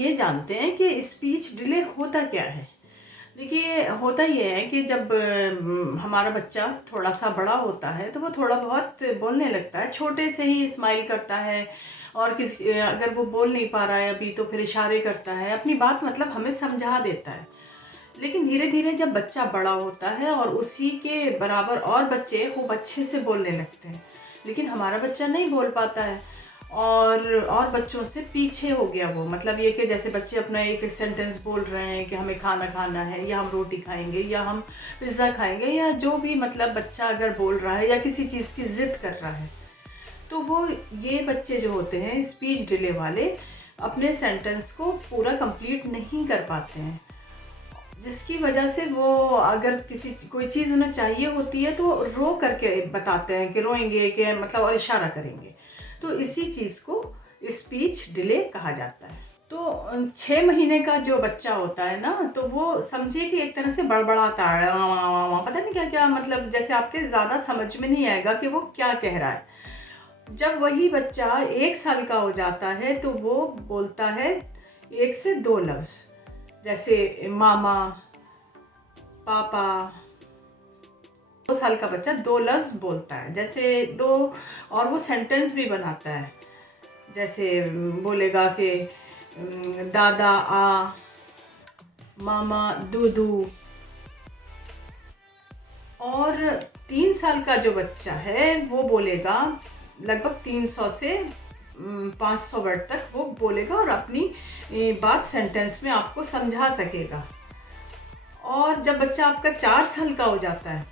ये जानते हैं कि स्पीच डिले होता क्या है। देखिए, होता ये है कि जब हमारा बच्चा थोड़ा सा बड़ा होता है तो वो थोड़ा बहुत बोलने लगता है, छोटे से ही स्माइल करता है। और किसी अगर वो बोल नहीं पा रहा है अभी तो फिर इशारे करता है, अपनी बात मतलब हमें समझा देता है। लेकिन धीरे धीरे जब बच्चा बड़ा होता है और उसी के बराबर और बच्चे खूब अच्छे से बोलने लगते हैं, लेकिन हमारा बच्चा नहीं बोल पाता है और बच्चों से पीछे हो गया वो। मतलब ये कि जैसे बच्चे अपना एक सेंटेंस बोल रहे हैं कि हमें खाना खाना है, या हम रोटी खाएंगे, या हम पिज़्ज़ा खाएंगे, या जो भी मतलब बच्चा अगर बोल रहा है या किसी चीज़ की ज़िद कर रहा है, तो वो ये बच्चे जो होते हैं स्पीच डिले वाले अपने सेंटेंस को पूरा कंप्लीट नहीं कर पाते हैं, जिसकी वजह से वो अगर किसी कोई चीज़ उन्हें चाहिए होती है तो रो करके बताते हैं कि रोएंगे कि मतलब और इशारा करेंगे। तो इसी चीज़ को स्पीच डिले कहा जाता है। तो 6 महीने का जो बच्चा होता है ना, तो वो समझिए कि एक तरह से बड़बड़ाता है, पता नहीं क्या क्या, मतलब जैसे आपके ज़्यादा समझ में नहीं आएगा कि वो क्या कह रहा है। जब वही बच्चा 1 साल का हो जाता है तो वो बोलता है 1 से 2 लफ्ज़, जैसे मामा, पापा। 2 साल का बच्चा 2 लफ्ज़ बोलता है, जैसे दो, और वो सेंटेंस भी बनाता है। जैसे बोलेगा कि दादा आ, मामा दूधू। और 3 साल का जो बच्चा है वो बोलेगा लगभग 300 से 500 वर्ड तक वो बोलेगा और अपनी बात सेंटेंस में आपको समझा सकेगा। और जब बच्चा आपका 4 साल का हो जाता है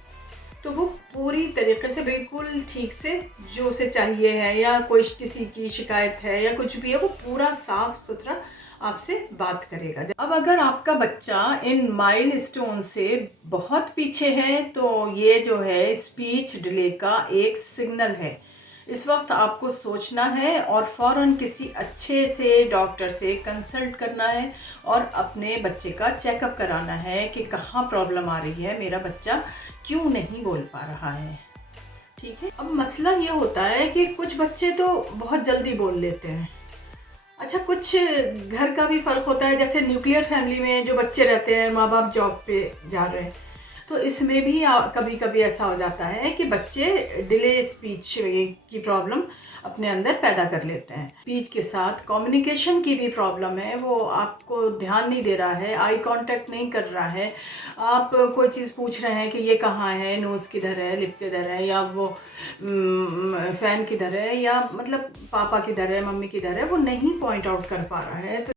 तो वो पूरी तरीके से बिल्कुल ठीक से जो उसे चाहिए है, या कोई किसी की शिकायत है या कुछ भी है, वो पूरा साफ सुथरा आपसे बात करेगा। अब अगर आपका बच्चा इन माइलस्टोन से बहुत पीछे है तो ये जो है स्पीच डिले का एक सिग्नल है। इस वक्त आपको सोचना है और फौरन किसी अच्छे से डॉक्टर से कंसल्ट करना है और अपने बच्चे का चेकअप कराना है कि कहाँ प्रॉब्लम आ रही है, मेरा बच्चा क्यों नहीं बोल पा रहा है। ठीक है। अब मसला ये होता है कि कुछ बच्चे तो बहुत जल्दी बोल लेते हैं। अच्छा, कुछ घर का भी फ़र्क होता है, जैसे न्यूक्लियर फैमिली में जो बच्चे रहते हैं, माँ बाप जॉब पे जा रहे हैं, तो इसमें भी कभी कभी ऐसा हो जाता है कि बच्चे डिले स्पीच की प्रॉब्लम अपने अंदर पैदा कर लेते हैं। स्पीच के साथ कम्युनिकेशन की भी प्रॉब्लम है, वो आपको ध्यान नहीं दे रहा है, आई कांटेक्ट नहीं कर रहा है। आप कोई चीज़ पूछ रहे हैं कि ये कहाँ है, नोज़ किधर है, लिप किधर है, या वो फ़ैन किधर है, या मतलब पापा किधर है, मम्मी किधर है, वो नहीं पॉइंट आउट कर पा रहा है। तो